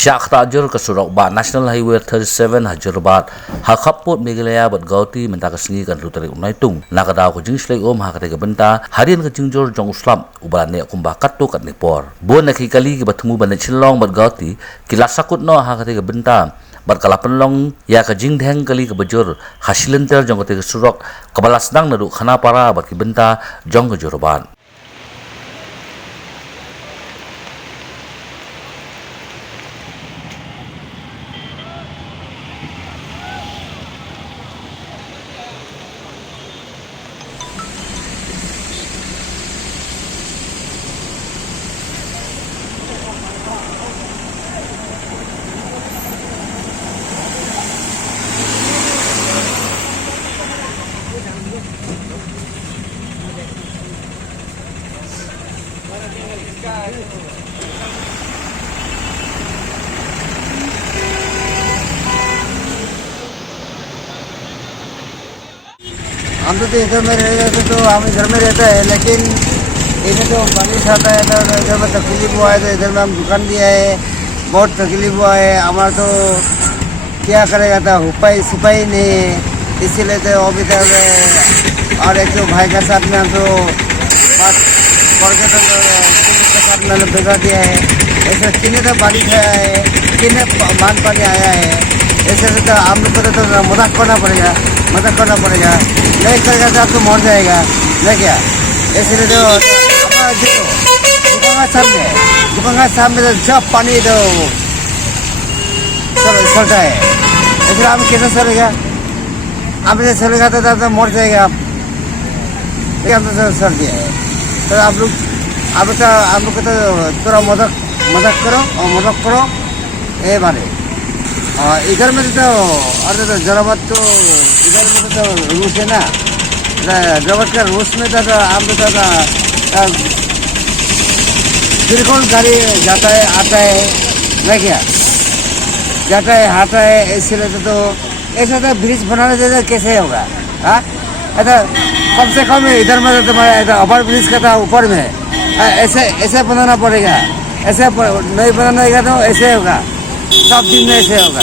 Syakta ajur kesurok ba National Highway 37 Hyderabad hakapot Meghalaya bat gauti menta kesengi kan rutari unaitung nakadaw ko jing slay hakate benta harian ke jingjor jong uslam ubalan ne kumba katto kat nepor bon nakikali ke batmu ban chilong bat gauti kilasakut no hakate benta bat kalapenlong ya ke jing dheng kali ke bejur hasilenter jong ke surok kebalas nang nadu khana para bat ki benta jong ke joroban. हम तो इधर में रह जाते तो हम इधर में रहता है, लेकिन इधर तो बारिश आता है तो इधर में तकलीफ हुआ है, तो इधर में हम दुकान दिया है, बहुत तकलीफ हुआ है हमारा। तो क्या करेगा था, उपाय सिपाही नहीं है, इसीलिए तो अभी तक। और एक तो भाई का साथ में हम तो बात करके तो पुलिस के साथ मैंने बिगाड़ दिया है। ऐसे किन्हें तो बारिश आया है, किन्हें मान पानी आया है, ऐसे तो हम लोग को तो मदद करना पड़ेगा, नहीं करेगा तो आप तो मर जाएगा नहीं क्या। इसलिए तो हमारा दुकान का सामने तो जब पानी तो चलता है, इसलिए हम कैसे चलेगा, हम जैसे चलेगा तो मर जाएगा आप। हम तो चल दिया है, तो आप लोग को तो थोड़ा मदद करो ये बारे। इधर में तो अरे तो जरावत तो इधर में तो रूस है ना, जरावत का रूस में तो हम तो बिल्कुल गाड़ी जाता है आता है नहीं क्या, जाता है आता है। इसलिए तो ऐसा तो ब्रिज बनाने देते कैसे होगा। हाँ ऐसा कम से कम इधर में तो तुम्हारा ओवर ब्रिज का था ऊपर में, ऐसे बनाना पड़ेगा। ऐसे नहीं बनाएगा तो ऐसे होगा, सब दिन में ऐसे होगा।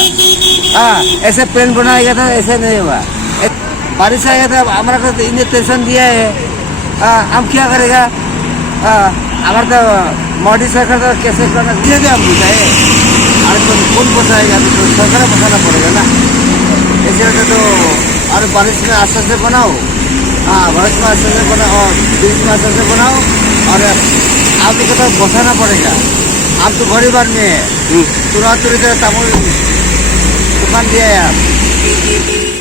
हाँ ऐसे प्लेन बनाएगा तो ऐसे नहीं होगा। बारिश आएगा तो हमारा को इन्विटेशन दिया है, हम क्या करेगा। हमारा तो मोदी सरकार तो कैसे करना दिए थे हम बताए, और तो कौन बचाएगा, तो सरकार बचाना पड़ेगा ना। इसलिए तो और बारिश में आस्ते से बनाओ, बारिश में आस्ते से बनाओ और ब्रिज में आस्ते से बनाओ, और आप लोग को तो बचाना पड़ेगा। आप तो गरीब आदमी है, तुरंत दुकान दिया है आप।